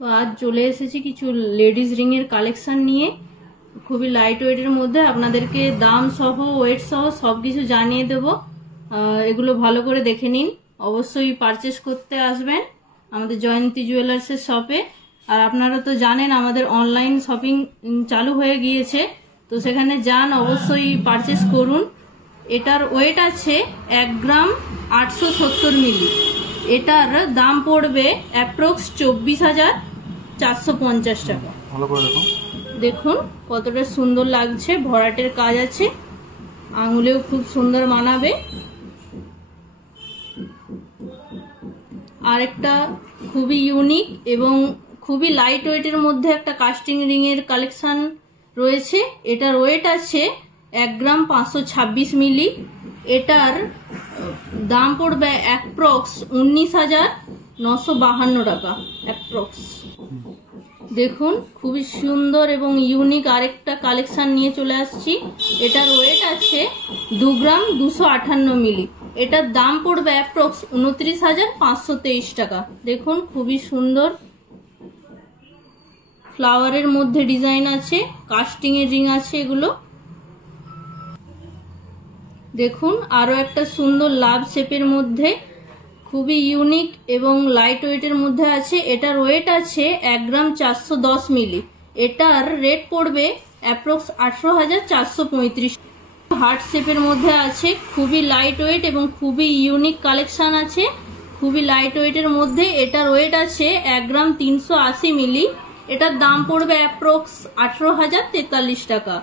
তো আজ চলে এসেছি কিছু লেডিস রিং এর কালেকশন নিয়ে, খুবই লাইট ওয়েটের মধ্যে। আপনাদেরকে দাম সহ ওয়েট সহ সবকিছু জানিয়ে দেব। এগুলো ভালো করে দেখে নিন, অবশ্যই পারচেস করতে আসবেন আমাদের জয়ন্তী জুয়েলার্সের শপে। আর আপনারা তো জানেন আমাদের অনলাইন শপিং চালু হয়ে গিয়েছে, তো সেখানে যান, অবশ্যই পারচেস করুন। এটার ওয়েট আছে 1 গ্রাম 870 মিলি। এটার দাম পড়বে অ্যাপ্রক্স 24,450 টাকা। ভালো করে দেখুন, দেখুন কতটা সুন্দর লাগছে, ভরাটের কাজ আছে, আঙুলেও খুব সুন্দর মানাবে। আরেকটা খুবই ইউনিক এবং খুবই লাইট ওয়েটের মধ্যে একটা কাস্টিং রিং এর কালেকশন রয়েছে। এটার ওয়েট আছে 1 গ্রাম 526 মিলি। এটার দাম পড়বে অ্যাপ্রক্স 19,952 টাকা অ্যাপ্রক্স। দেখুন খুবই সুন্দর এবং ইউনিক আরেকটা কালেকশন নিয়ে চলে আসছি। এটার ওয়েট আছে 2 গ্রাম 258 মিলি। এটার দাম পড়বে অ্যাপ্রক্স 29,523 টাকা। দেখুন খুবই সুন্দর ফ্লাওয়ারের মধ্যে ডিজাইন আছে, কাস্টিং এর রিং আছে এগুলো। দেখুন আরো একটা সুন্দর লাভ শেপের মধ্যে খুবই ইউনিক এবং লাইট ওয়েটের মধ্যে আছে। এটার ওয়েট আছে 1 গ্রাম 410 মিলি। এটার রেট পড়বে অ্যাপ্রক্স 18,435। হার্ট শেপের মধ্যে আছে, খুবই লাইট ওয়েট এবং খুবই ইউনিক কালেকশন আছে, খুবই লাইট ওয়েটের মধ্যে। এটার ওয়েট আছে 1 গ্রাম 380 মিলি। এটার দাম পড়বে অ্যাপ্রক্স 18,043 টাকা।